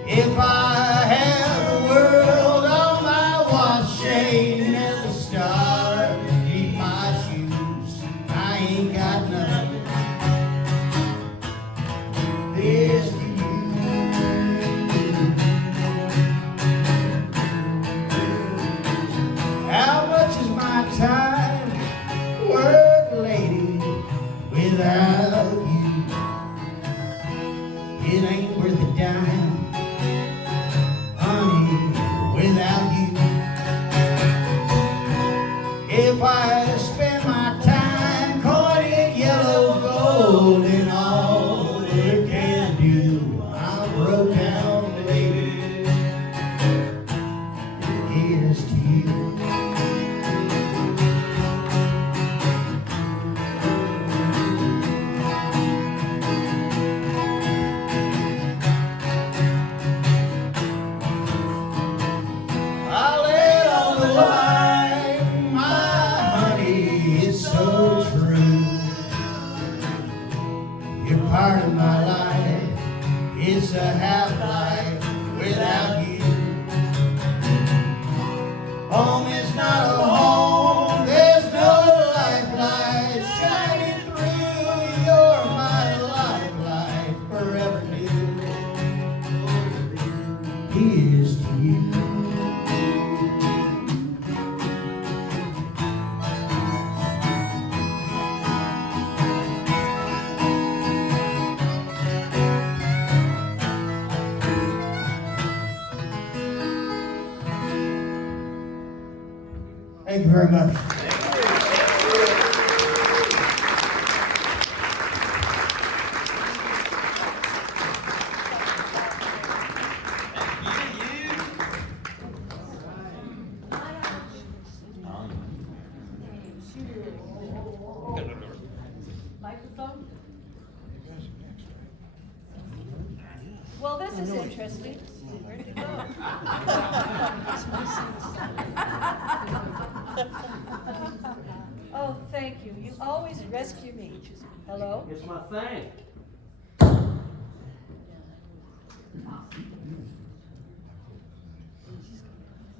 If I had the world on my watch chain and the stars beneath my shoes, I ain't got nothing. This to you. How much is my time worth, lady, without you? It ain't worth a dime, honey, without you. If I spend my time coining yellow gold and all it can do, I broke down, lady, here's to you. I lay it on the line, my honey, it's so true. You're part of my life, it's a half-life without you. Home is not a home, there's no lifeline shining through. You're my lifeline, forever new. Here's to you. Thank you very much. Microphone? Well, this is interesting. Where did it go? Oh, thank you. You always rescue me. Hello? It's my thing.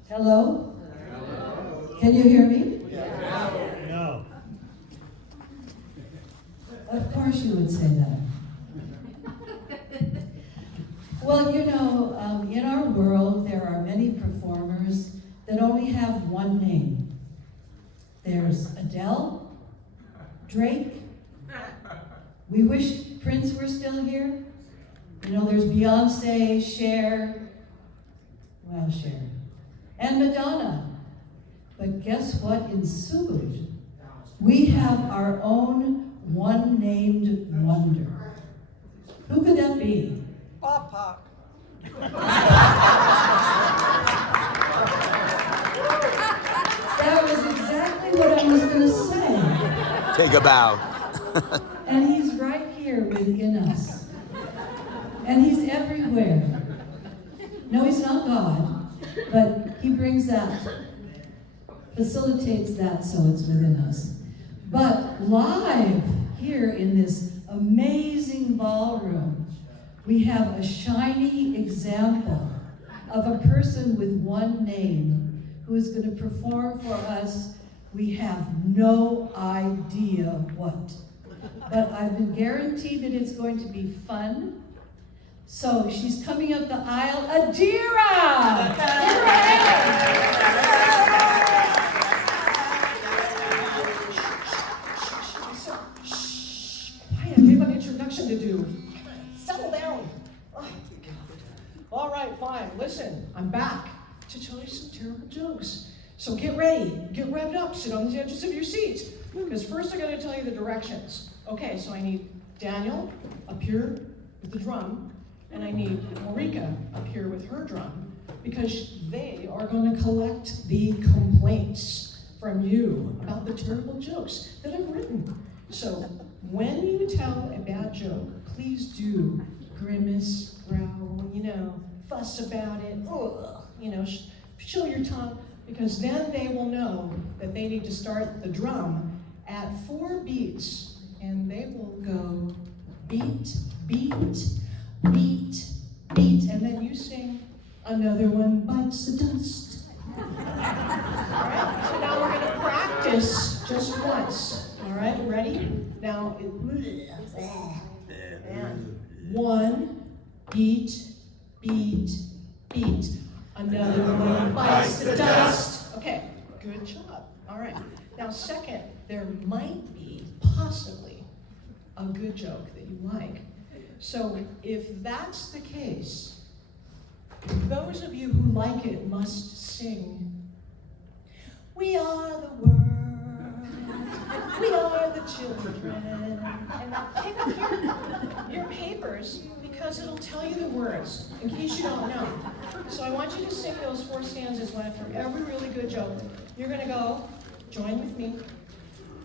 Hello? Can you hear me? No. Of course you would say that. Well, you know, in our world, there are many performers that only have one name. There's Adele, Drake. We wish Prince were still here. You know, there's Beyonce, Cher, and Madonna. But guess what? In Subud, we have our own one-named wonder. Who could that be? Pop. That was exactly what I was going to say. Take a bow. And he's right here within us. And he's everywhere. No, he's not God, but he brings that, facilitates that so it's within us. But live here in this amazing ballroom, we have a shiny example of a person with one name who is going to perform for us. We have no idea what. But I've been guaranteed that it's going to be fun. So she's coming up the aisle, Adira! Give her a Quiet, we have an introduction to do. Settle down. All right, fine. Listen, I'm back to tell you some terrible jokes. So get ready, get revved up, sit on the edges of your seats. Because first I gotta tell you the directions. Okay, so I need Daniel up here with the drum, and I need Marika up here with her drum, because they are gonna collect the complaints from you about the terrible jokes that I've written. So when you tell a bad joke, please do grimace, growl, fuss about it, show your tongue, because then they will know that they need to start the drum at 4 beats and they will go beat, beat, beat, beat, and then you sing, another one bites the dust. All right, so now we're gonna practice just once. All right, ready? Now, and 1, beat, beat, beat. Another one bites the dust. Okay, good job. All right. Now, second, there might be possibly a good joke that you like. So if that's the case, those of you who like it must sing, "We are the world, we are the children." And now pick up your papers, because it'll tell you the words, in case you don't know. So I want you to sing those 4 stanzas after every really good joke. You're gonna go, join with me.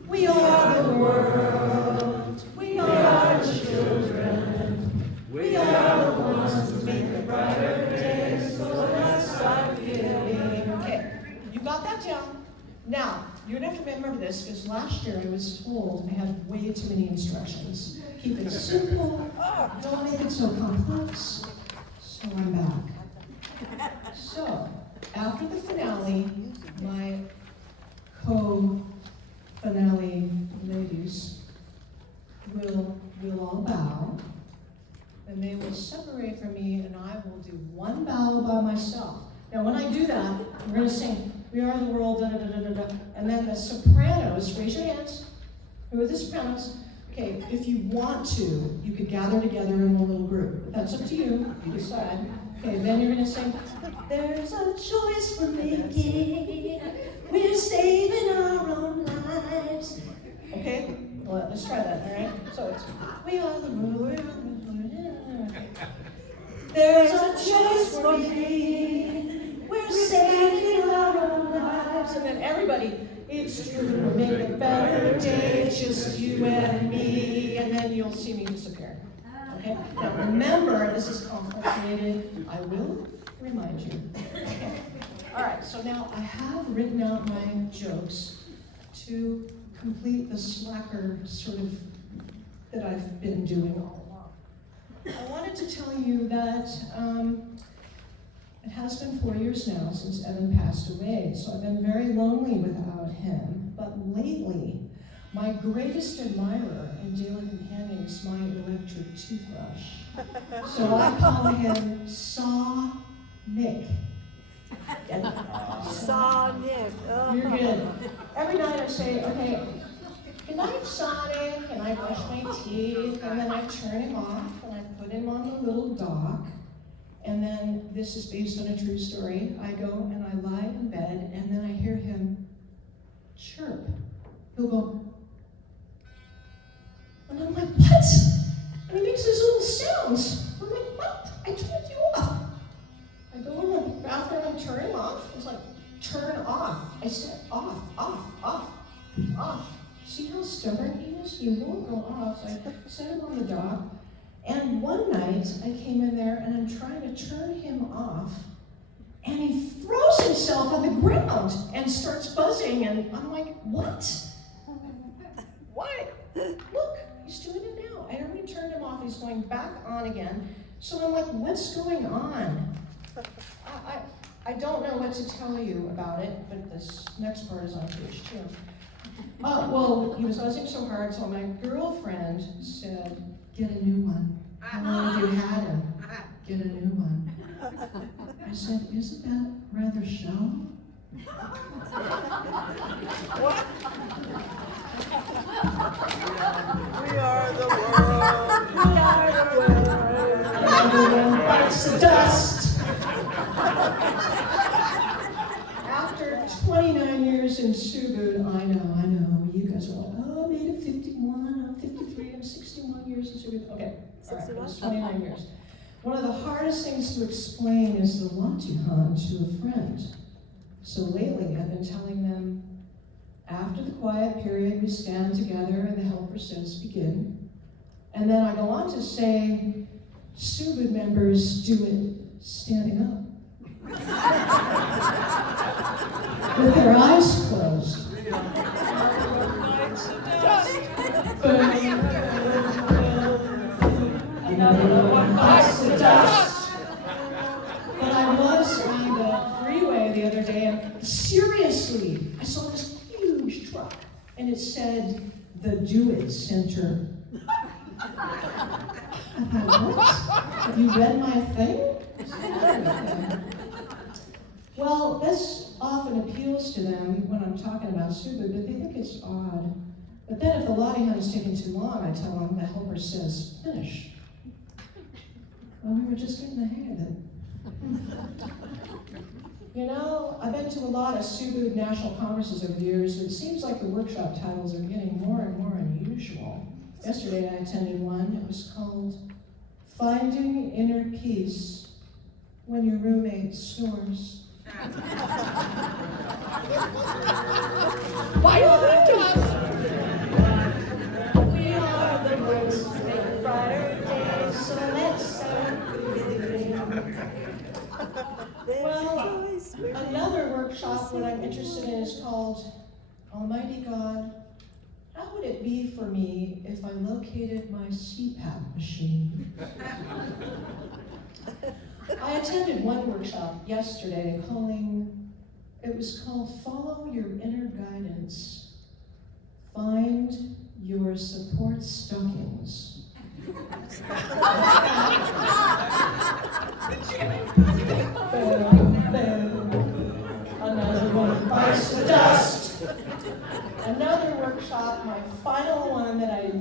We are the world, we are the children, we are the ones who make a brighter day, so let's start giving. Okay, you got that down. Now, you're gonna have to remember this, because last year I was told I had way too many instructions. Keep it simple, don't make it so complex. So I'm back. So, after the finale, my co-finale ladies will all bow, and they will separate from me, and I will do one bow by myself. Now, when I do that, we're going to sing, "We are the world," da da da da da, and then the sopranos, raise your hands. Who are the sopranos? Okay, if you want to, you could gather together in a little group. But that's up to you. You decide. Okay, then you're going to sing, "There's a choice we're making. We're saving our own lives." Okay? Well, let's try that, all right? So it's, "We are the world." There's a choice we're making. We're saving our own lives. And then everybody, "It's true, we're making a better day, just you and me." And then you'll see me disappear. Okay? Now remember, this is complicated. I will remind you. Okay. All right, so now I have written out my jokes to complete the slacker sort of that I've been doing all along. I wanted to tell you that it has been 4 years now since Evan passed away, so I've been very lonely without him. But lately, my greatest admirer and daily companion is my electric toothbrush. So I call him Saw Nick. Saw Nick. Oh. You're good. Every night I say, "Okay, good night, Sonic," and I brush my teeth, and then I turn him off, and I put him on the little dock, and then, this is based on a true story, I go and I lie in bed, and then I hear him chirp. He'll go, and I'm like, "What?" And he makes these little sounds. I'm like, "What? I turned you off." I go in the bathroom and turn him off. It's like, "Turn off." I said, "Off, off, off, off." See how stubborn he is? He won't go off. So I set him on the dock. And one night, I came in there and I'm trying to turn him off. And he throws himself on the ground and starts buzzing. And I'm like, "What? Why? Look, he's doing it now." I already turned him off. He's going back on again. So I'm like, "What's going on?" I don't know what to tell you about it, but this next part is on page 2. Well, he was buzzing so hard, so my girlfriend said, "Get a new one. How long have you had him? Get a new one." I said, "Isn't that rather shallow?" What? We are the world. We are the world. Everyone bites the dust. After 29 years in Subud, I know, you guys are like, "Oh, I made it 51, I'm 53, I'm 61 years in Subud." Okay, all right, it was 29 years. One of the hardest things to explain is the Latihan to a friend. So lately, I've been telling them, after the quiet period, we stand together and the helper says, "Begin." And then I go on to say, Subud members do it standing up. With their eyes closed. But another one bites the dust. But I was on the freeway the other day, and seriously, I saw this huge truck, and it said, "The Do It Center." I thought, what? Have you read my thing? Well, this often appeals to them when I'm talking about Subud, but they think it's odd. But then if the lobby hunt is taking too long, I tell them the helper says, "Finish." Well, we were just getting the hang of it. You know, I've been to a lot of Subud National Congresses over the years, and it seems like the workshop titles are getting more and more unusual. Yesterday I attended one. It was called "Finding Inner Peace When Your Roommate Snores." Why we are the ones who make brighter days, so let's celebrate. Well, another workshop that I'm interested in is called "Almighty God, how would it be for me if I located my CPAP machine?" I attended one workshop yesterday it was called "Follow Your Inner Guidance. Find Your Support Stockings." Boom, boom. Another one bites the dust. Another workshop, my final one that I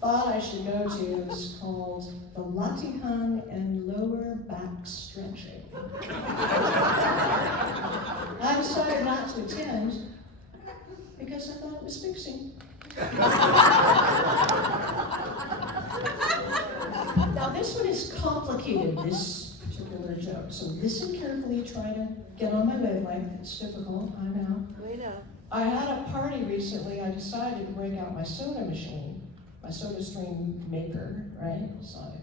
thought I should go to, is called "The Latihan and Lower Back Stretching." I decided not to attend because I thought it was fixing. Now this one is complicated, this particular joke, so listen carefully, try to get on my wavelength. It's difficult, I know. We know. I had a party recently. I decided to break out my soda machine, my soda stream maker, right? So I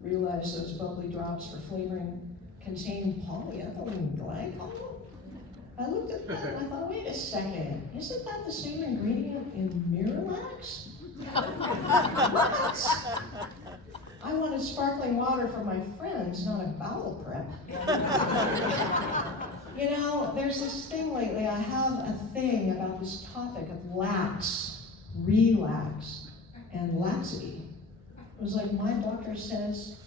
realized those bubbly drops for flavoring contained polyethylene glycol. I looked at that and I thought, wait a second, isn't that the same ingredient in Miralax? What? I wanted sparkling water for my friends, not a bowel prep. You know, there's this thing lately, I have a thing about this topic of lax, relax, and laxity. It was like my doctor says,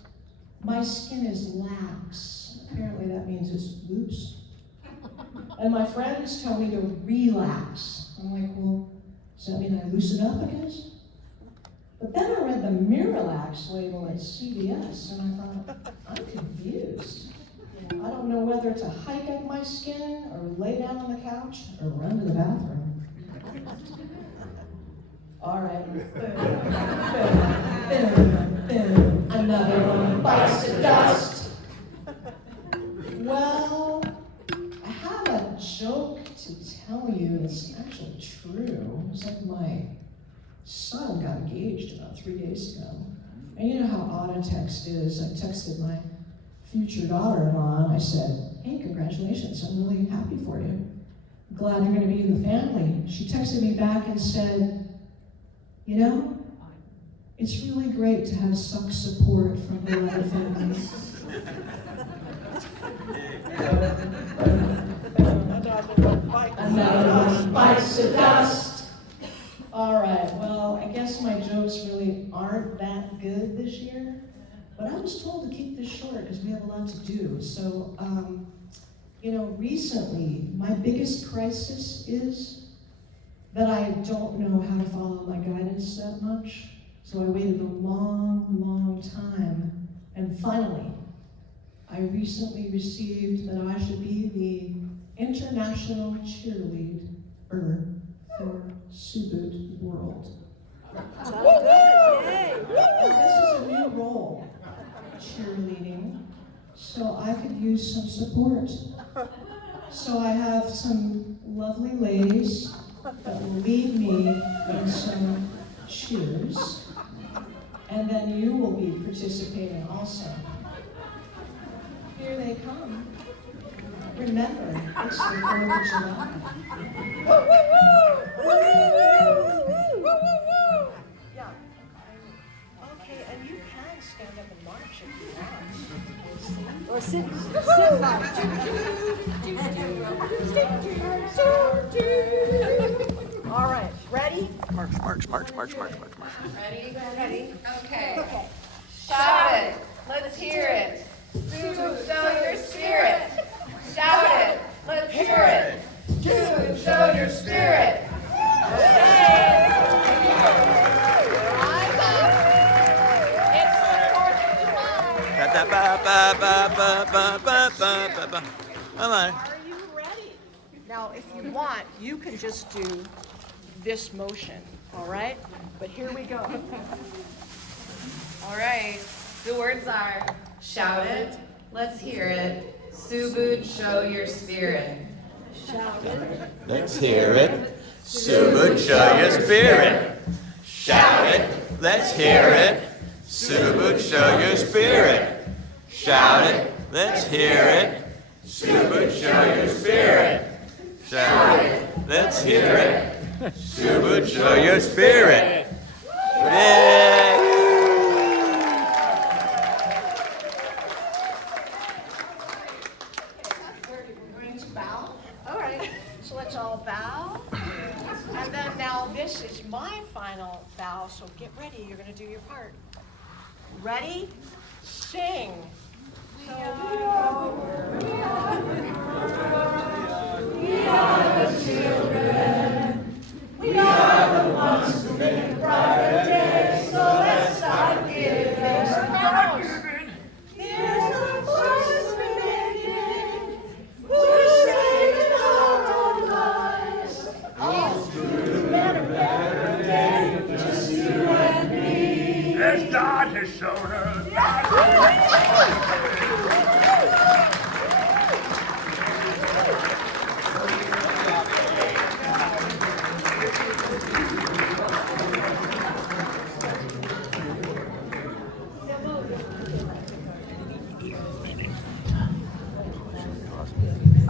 my skin is lax. Apparently that means it's loose. And my friends tell me to relax. I'm like, well, does that mean I loosen up, I guess? But then I read the Miralax label at CVS, and I thought, I'm confused. I don't know whether to hike up my skin, or lay down on the couch, or run to the bathroom. All right. Another one bites the dust. Well, I have a joke to tell you that's actually true. It's like my son got engaged about 3 days ago. And you know how odd a text is. I texted my future daughter-in-law and I said, "Hey, congratulations, I'm really happy for you. Glad you're gonna be in the family." She texted me back and said, "You know, it's really great to have such support from the other families." Another one bites the dust. All right, well, I guess my jokes really aren't that good this year, but I was told to keep this short because we have a lot to do. So, you know, recently, my biggest crisis is that I don't know how to follow my guidance that much. So I waited a long, long time. And finally, I recently received that I should be the international cheerleader for Subud World. Sounds good. Yay. This is a new role, cheerleading, so I could use some support. So I have some lovely ladies that will lead me in some cheers, and then you will be participating also. Here they come. Remember, it's the 4th of July. Yeah. Okay, and you can stand up and Sit back. All right, ready? March. Ready? Ready? Okay. Shout it. Let's hear it. Subud, show your spirit. Shout it. Let's hear it. Subud, show your spirit. Come on. Are you ready? Now, if you want, you can just do this motion, all right? But here we go. All right. The words are shout it. Let's hear it. Subud, show your spirit. Shout it. Let's hear it. Subud, show your spirit. Shout it. Let's hear it. Subud, show your spirit. Shout it. Let's hear it. Subud, show your spirit. Shout it. Let's hear it. Subud, show your spirit. Yay! We're going to bow. All right, so let's all bow. And then now this is my final bow, so get ready. You're going to do your part. Ready? Sing. We are.